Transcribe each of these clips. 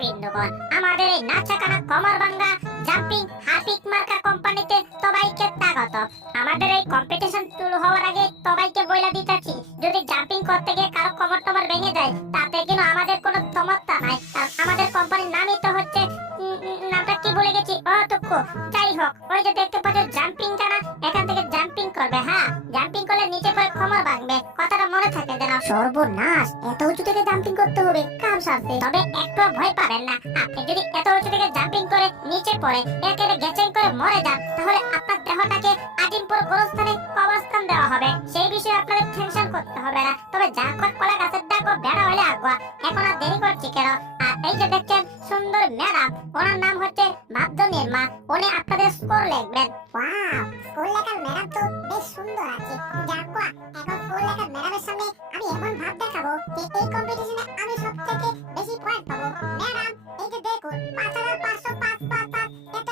বিন্দুগণ, আমাদের এই নাচাকানা কমর ভাঙ্গা জাম্পিং হাপিক মার্কা কোম্পানিতে সবাইকে স্বাগত। আমাদের এই কম্পিটিশন শুরু হওয়ার আগে সবাইকে বইলা দিতেছি, যদি জাম্পিং করতে গিয়ে কারো কমর টমর ভেঙে যায় তাতে কিন্তু আমাদের কোনো সমস্যা নাই। আর আমাদের কোম্পানির নামই তো হচ্ছে নামটা কি ভুলে গেছি, অতক্কু। যাই হোক, ওই যে দেখতে পাচ্ছ জাম্পিং কানা, এখান থেকে জাম্পিং করবে। হ্যাঁ, জাম্পিং করলে নিচে পড়ে কোমর ভাঙবে, কথাটা মনে থাকে যেন। সর্বনাশ, এত উঁচু থেকে জাম্পিং করতে হবে, কাম সারতে। তবে একটু ভয় পাবেন না, আপনি যদি এত উঁচু থেকে জাম্পিং করে নিচে পড়ে একেবারে গেচেং করে মরে যান, তাহলে আপনার দেহটাকে আজিমপুর গোরস্থানে অবস্থান দেওয়া হবে। সেই বিষয়ে আপনাদের টেনশন করতে হবে না। তবে যা কলা গাছের ডাকো বেড়া হলে আগুয়া। এখন আর দেরি করছি কেন? আর এই যে দেখছেন সুন্দর ম্যাডাম, ওনার নাম হচ্ছে ভাবধনির মা, উনি আপনাদের স্কোর লিখবেন। ওয়াও, স্কোর লেখার ম্যাডাম তো বেশ সুন্দর আছে। যাকবা, এখন স্কোর লেখার ম্যাডামের সামনে আমি এমন ভাব দেখাবো যে এই কম্পিটিশনে আমি সবথেকে বেশি পয়েন্ট পাবো। ম্যাডাম, এই যে দেখুন 5505 এত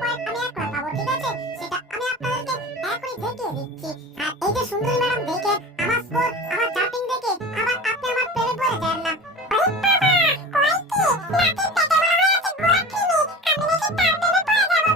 পয়েন্ট আমি একলা পাবো, ঠিক আছে? সেটা আমি আপনাদেরকে এখনই দেখিয়ে দিচ্ছি। আর এই যে সুন্দরী ম্যাডাম, দেখে আমার স্কোর, আমার জাম্পিং দেখে আবার আপনি আমার প্রেমে পড়ে যান না। আরে বাবা, কই কি নাকি পেটে বড় হয়েছে গোলাকিনি, আমি নাকি তার প্রেমে পড়ে যাব?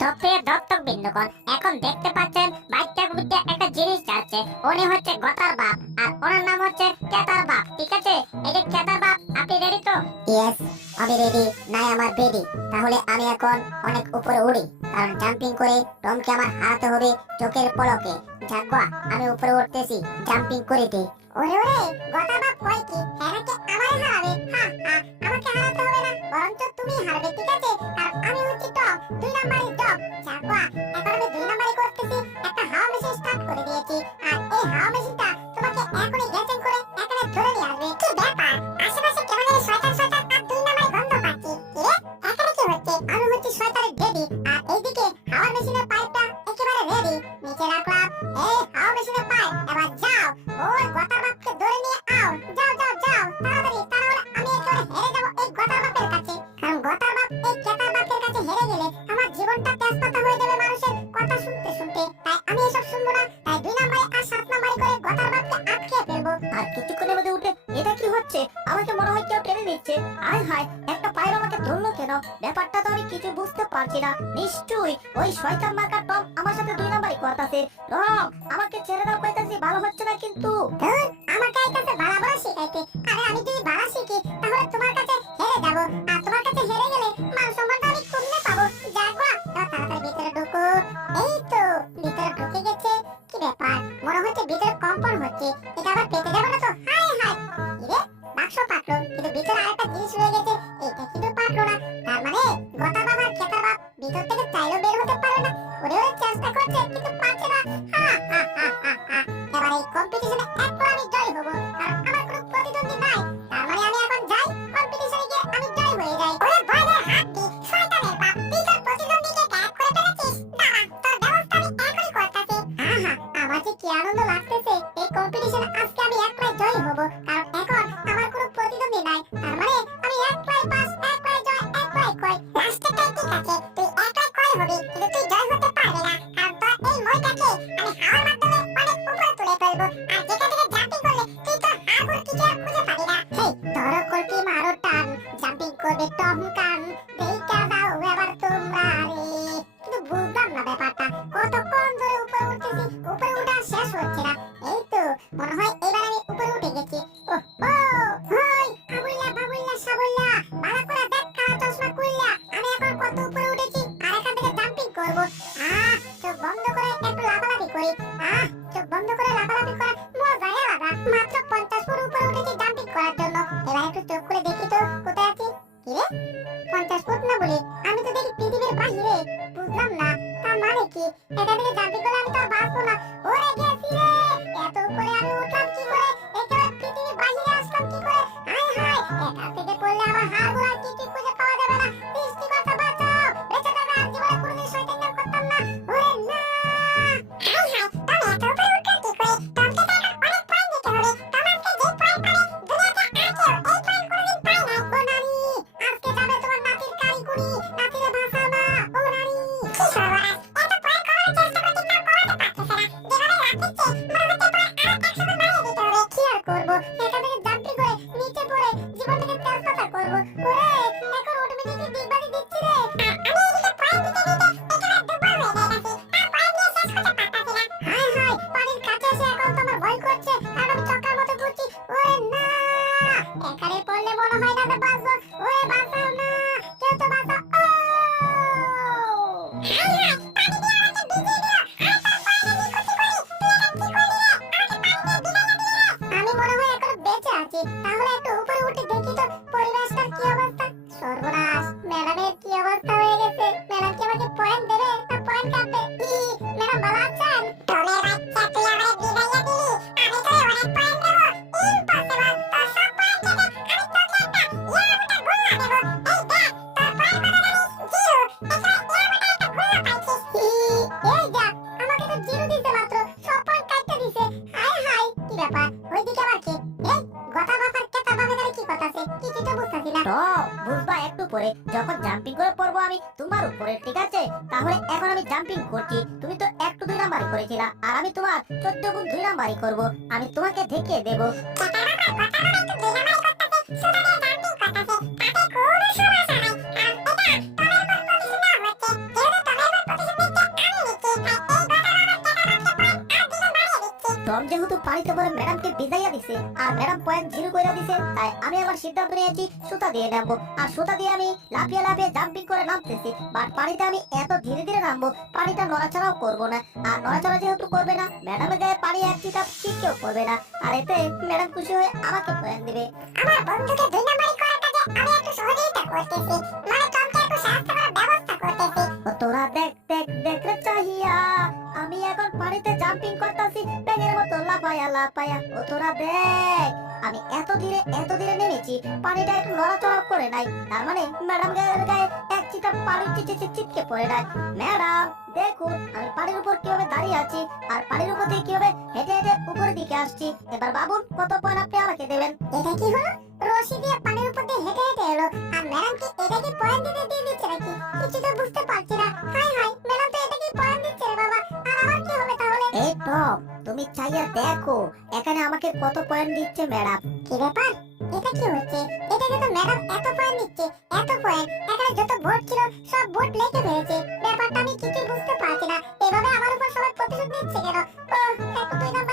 সক্রিয় দত্তক বিন্দুগণ, এখন দেখতে পাচ্ছেন বাইকটা বুঝতে একটা জিনিস যাচ্ছে। উনি হচ্ছে গতার বাপ, আর ওনার নাম হচ্ছে কেতার বাপ, ঠিক আছে? এই যে কেতার বাপ, আপনি রেডি তো? ইয়েস, আমি রেডি। নাই আমার বেডি। তাহলে আমি এখন অনেক উপরে উড়ি, কারণ জাম্পিং করে টমকে আমার হারাতে হবে চোখের পলকে। যাকবা, আমি উপরে উঠতেছি, জাম্পিং করিতে। ওরে ওরে, গতা বাপ কয় কি? এনাকে আমারে হারাবে? হা হা, আমাকে হারাতে হবে না, বরঞ্চ তুমি হারবে, ঠিক আছে? কারণ আমি হচ্ছি টপ, 2 নাম্বারই টপ। যাকবা, এখন আমি 2 নাম্বারই করতেছি। একটা হাওয়া মেশিন স্টার্ট করে দিয়েছি, আর এই হাওয়া মেশিনটা তোমাকে এখনই গেছেন করে এখানে ধরে নিয়ে আসবে। কি ব্যাপার? আশেপাশে কেমন জানি শয়তান শয়তান আর 2 নাম্বারে গন্ধ পাচ্ছি। কি রে, এখানে কি হচ্ছে? আমি হচ্ছি শয়তানের ডেডি, আর এইদিকে হাওয়া মেশিনের পাইপটা একেবারে রেডি। নিচে রাখলাম। এই হাওয়া মেশিনের পাইপ, এবার যাও, ওই গতার বাপকে ধরে নিয়ে আও। যাও যাও যাও, তাড়াতাড়ি, তাহলে আমি একেবারে হেরে যাব এই গতার বাপের কাছে। কারণ গতার বাপ এই কেতার বাপের কাছে হেরে গেলে আমার জীবনটা তেজপাতা হয়ে যাবে মানুষের কথা শুনতে শুনতে। তাই আমি এসব শুনবো না। তাই 2 নাম্বারে আর 7 নাম্বারে করে গতার বাপকে আটকে ফেলবো। আর কিছুক্ষণের মধ্যে উঠে এটা কি হচ্ছে? আমাকে মনে হয় কেউ টেনে নিচ্ছে। আয় হায়, একটা পায়ের আমাকে ধরলো কেন? ব্যাপারটা তো আমি কিছু বুঝতে পারছি না। নিশ্চয়ই ওই শয়তান মার্কা টম আমার সাথে 2 নাম্বারই করতেছে। টম, আমাকে ছেড়ে দাও, কইতাছি, ভালো হচ্ছে না কিন্তু। ধুর, আমাকে এই কাছে বাড়া বাড়া শিখাইতে। আরে আমি যদি বাড়া শিখি তাহলে তোমার কাছে হেরে যাব, আর তোমার কাছে হেরে গেলে মান সম্মানটা আমি কমনে পাবো। যাকবা, তাড়াতাড়ি ভিতরে ঢুকো। এই তো ভিতরে ঢুকে গেছে। কি ব্যাপার, মনে হচ্ছে ভিতরে কম্পন হচ্ছে। এটা আবার পেতে যাবে না তো? হাই হাই, ইরে বাক্স পাকলো, কিন্তু ভিতরে আরেকটা জিনিস রয়ে গেছে। এটা কিন্তু পাকলো না। তার মানে গতা বাবা আর কেতা বাপ ভিতর থেকে চাইলেও বের হতে পারবে না। ওরে ওরে চেষ্টা করছে কিন্তু পারছে না। হা হা হা হা হা। এবার এই কম্পিটিশনে একবার আমি জয় হব, কারণ আমার কোনো প্রতিদ্বন্দ্বী নাই। তার মানে আমি এখন যাই কম্পিটিশনে গিয়ে আমি জয় হয়ে যাই। ওরে ভয়দের হাতটি, শয়তানের বাপ, তুই তোর প্রতিদ্বন্দ্বীকে গায়েব করে ফেলেছিস। দাঁড়া, তোর ব্যবস্থা আমি এখনই করতেছি। আহা, আমার যে কি আনন্দ লাগতেছে। এই কম্পিটিশনে আজকে আমি একলাই জয় হব, কারণ এখন আমার কোনো প্রতিদ্বন্দ্বী নাই। তার মানে আমি একলাই পাস, একলাই জয়, একলাই কয়। লাস্টেরটাই ঠিক আছে, তুই একলাই কয় হবি, কিন্তু তুই জয় হতে পারবি না, কারণ তোর এই মইটাকে আমি হাওয়ার মাধ্যমে অনেক উপরে তুলে ফেলবো। আর যেখান থেকে জাম্পিং করলে তুই তোর হাগুর কিছু আর খুঁজে পাবি না। হেই, ধরো কলকি মারো টান, জাম্পিং করবে টম কান, দেখা দাও এবার তোমরা রে। কিন্তু বুঝলাম না ব্যাপারটা, কতক্ষণ ধরে উপরে উঠতেছি, উপরে উঠা শেষ হচ্ছে না। এই তো মনে হয় এবার আমি উপরে উঠে গেছি। ও ও, হই আবুল্লা বাবুল্লা সাবুল্লা, ভালো করে দেখ কালা চশমা কুল্লা, আমি এখন কত উপরে উঠেছি আর এখান থেকে জাম্পিং করব। চোখ বন্ধ করে একটু লাফালাফি করি। চোখ বন্ধ করে লাফালাফি করা মজাই আলাদা। মাত্র 50 ফুট উপরে উঠেছি জাম্পিং করার জন্য। এবার একটু চোখ খুলে দেখি তো কোথায় আছি। কি রে, 50 পারছি, তাহলে একটু উপরে উঠে দেখি তো পরিবেশটার কি অবস্থা। সর্বনাশ, ম্যাডামের কি অবস্থা হয়ে গেছে। ম্যাডাম কি আমাকে পয়েন্ট দেবে না পয়েন্ট কাটবে? ম্যাডাম ভালো আছেন? টমের বাচ্চা, তুই আমারে বিদাইয়া দিলি, আমি তোরে অনেক পয়েন্ট দেব। ইম্পসিবল, তোর সব পয়েন্ট থেকে আমি তোকে একটা ইয়ামাটা গোল্লা দেব। এই দেখ, তোর পয়েন্ট কত জানিস? জিরো। এখানে ইয়ামাটা একটা গোল্লা পাইছিস। এই দেখ, আমাকে তো জিরো দিতে মাত্র, সব পয়েন্ট কাটতে দিছে। হাই হাই, কি ব্যাপার? ওইদিকে আবার কে? এই গতা বাবার কেতা বাবার কি কথা আছে? কিছু তো বুঝতাছি না। তো বুঝবা একটু পরে, যখন জাম্পিং করে পড়বো আমি তোমার উপরে, ঠিক আছে? তাহলে এখন আমি জাম্পিং করছি, তুমি তো একটু 2 নাম্বারই করেছিলা, আর আমি তোমার 14 গুণ 2 নাম্বারই করব। আমি তোমাকে দেখিয়ে দেবো। টম যেহেতু পানিতে পরে ম্যাডামকে ভিজাইয়া দিছে আর ম্যাডাম পয়েন্ট 0 কইরা দিছে, তাই আমি আমার সিদ্ধান্ত নিয়েছি সুতা দিয়ে নামবো। আর সুতা দিয়ে আমি লাফিয়ে লাফিয়ে জাম্পিং করে নামতেছি, বাট পানিতে আমি এত ধীরে ধীরে নামবো, পানিটা নড়াচড়াও করবো না। আর নড়াচড়া যেহেতু করবে না, ম্যাডামের গায়ে পানি এক চিটা ছিটকেও করবে না, আর এতে ম্যাডাম খুশি হয়ে আমাকে পয়েন্ট দিবে। আমার বন্ধুকে 2 নাম্বারই করাটাকে আমি একটু সহযোগিতা করতেছি, মানে টমকে একটু সাহায্য করার ব্যবস্থা করতেছি। ও তোরা দেখ দেখ দেখ রে চাহিয়া, আমি এখন পানিতে জাম্পিং করতেছি ব্যাঙের মতো লাফায়া লাফায়া। ও তোরা দেখ, আমি এত ধীরে নেমেছি, পানিটা একটু নড়াচড়া করে নাই, তার মানে ম্যাডাম গায়ে এক চিটা পানি চিটকে পড়ে নাই। ম্যাডাম দেখুন, আমি পানির উপর কিভাবে দাঁড়িয়ে আছি, আর পানির উপর থেকে কিভাবে হেঁটে হেঁটে উপরের দিকে আসছি। এবার বাবুন, কত পয়েন্ট আপনি আমাকে দেবেন? এটা কি হলো? রশি দিয়ে পানির উপর দিয়ে হেঁটে হেঁটে এলো, আর ম্যাডাম কি এটাকে পয়েন্ট দিয়ে দিচ্ছে নাকি? কিছু তো বুঝতে পারছি না। হাই হাই, ম্যাডাম তো এটাকে পয়েন্ট দিচ্ছে রে বাবা। আর আমার কি হবে তাহলে? এই টপ, তুমি চাইয়া দেখো এখানে আমাকে কত পয়েন্ট দিচ্ছে ম্যাডাম। কি ব্যাপার? এটা কি হচ্ছে? এটাকে তো ম্যাডাম এত পয়েন্ট দিচ্ছে, এত পয়েন্ট। এখানে যত বোর্ড ছিল সব বোর্ড লেগে ফেলেছে। ব্যাপারটা আমি কিছু বুঝতে পারছি না। এভাবে আমার উপর সবাই প্রতিশোধ নিচ্ছে কেন? ও, একটু 2 নাম্বার